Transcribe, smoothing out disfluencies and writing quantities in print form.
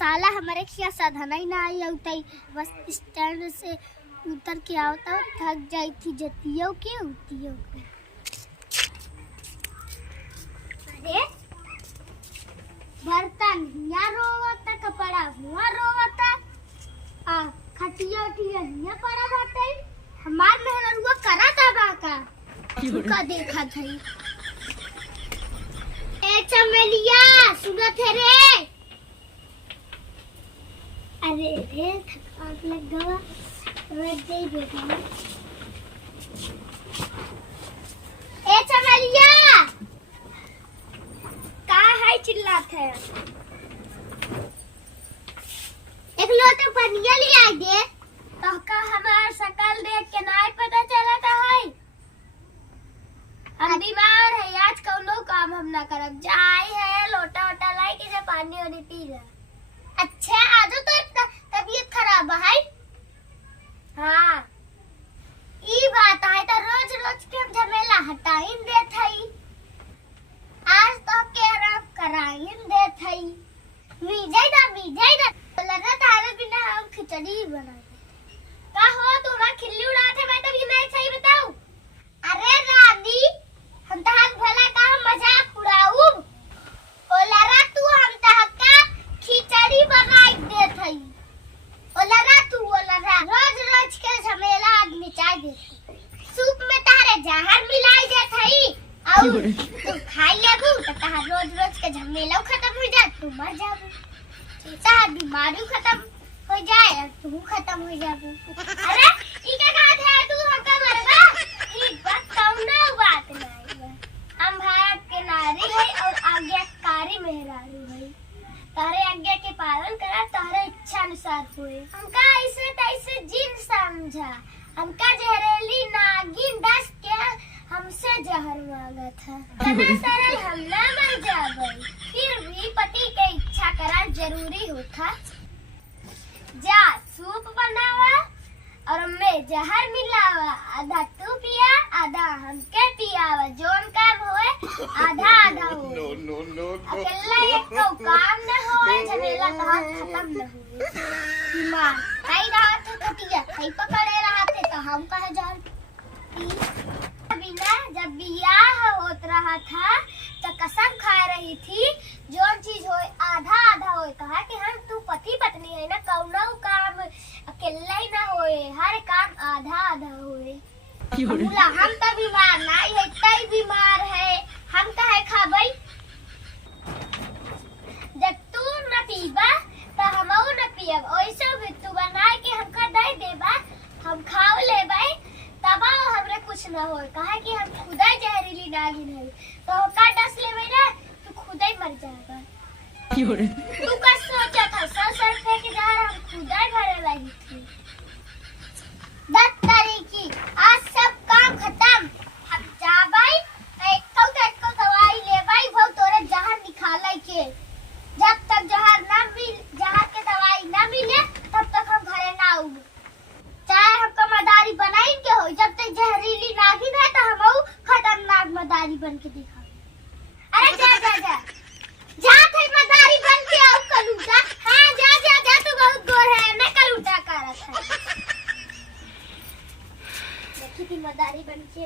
साला हमारे खिया साधना ही ना आई उतई बस स्टैंड से उतर के आवता थक जाई थी जतियों के उतियों के। अरे बर्तन यहाँ रोवता कपड़ा हुआ रोवता आ खटिया उठिया यहाँ पड़ा रहता है हमार मेहनत हुआ करा था बाका का देखा था ए चमेलिया सुनत है रे। अरे रे थकान लग गया रख दे बेटा। ए चमेलिया कहाँ है चिल्लात है एक लोटा पनिया ले आ दे तो का हमार शकल देख के नहीं पता चला था है हम बीमार है आज कौनो काम हम ना करब जाए है लोटा वोटा लाई के जे पानी वानी पी ले। अच्छा आज तो तबीयत खराब है। हाँ ई बात है तो रोज रोज के हम झमेला हटाइन देत हई आज तो के आराम कराइन देत हई मीजाई दा लगा तारे बिना हम खिचड़ी बना का हो तुम्हारा खिल्ली उड़ाते मैं तब ये नहीं सही बताऊं। अरे रानी हम तहां भला का मजाक उड़ाऊ ओलरा तू हम तहां का खिचड़ी बनाई देत हई ओलरा रोज रोज के झमेला आदमी चाय देत सूप में तारे जहर मिलाई देत हई और तू खाई लेबू त तहां रोज रोज के झमेला खत्म हो जात तू मर जाबू तहां बीमारी खत्म हो जाए तू खत्म हो जाबू। अरे ई के बात है तू हमका मरबा ई बात कौनो बात नहीं हम भारत के नारी है और आज्ञाकारी मेहरारू है तारे आज्ञा के पालन करा तारे इच्छा अनुसार हुए हमका ऐसे तैसे जिन समझा हमका जहरीली नागिन दस के हमसे जहर मांगा था इतना सरल हम ना मर जाबे फिर भी पति के इच्छा करा जरूरी होता जा सूप बनावा और मैं जहर मिलावा आधा तू पिया आधा हमके पियावा जोन काम होए आधा आधा हो अकेला एक तो काम न होए झमेला कहाँ खत्म न होए बीमार खाई रहा थे खटिया खाई पकड़े रहा थे तो हम कहे जहर बिना जब बियाह होत रहा था तो कसम खा रही थी जो चीज होए आधा आधा होए कहा कि हम तू पति पत्नी है ना कौनो काम अकेला ही ना होए हर काम आधा आधा होए। बोला हम तो बीमार नहीं है तई बीमार है हम काहे खाबई जब तू न पीबा तो हमहू न पियब ओइसे भी तू बनाए के हमका दे देबा हम खाओ लेबै तब हमरे कुछ न होए कहा कि हम खुदा जहरीली नागिन है तो का डस लेबै ना तू खुदा ही मर जाएगा। तू का सोचा था 100 रुपए के जहर हम खुदा ही भरे लगी थी 10 तारीख आज सब काम खत्म हम जाबै एक दवाई लेबै भौ तोरे जहर निकालै के जब तक जहर के दवाई ना मिले तब तक हम घरे ना आऊ चाहे हमका मदारी बनाई के हो जब तक जहरीली नागिन है तो हम खतरनाक मदारी बन के दिखा। अरे जा थे मदारी बन के आओ कलूटा। हाँ जा तू बहुत गोर है मैं कलूटा कर रहा था देखी थी मदारी बन के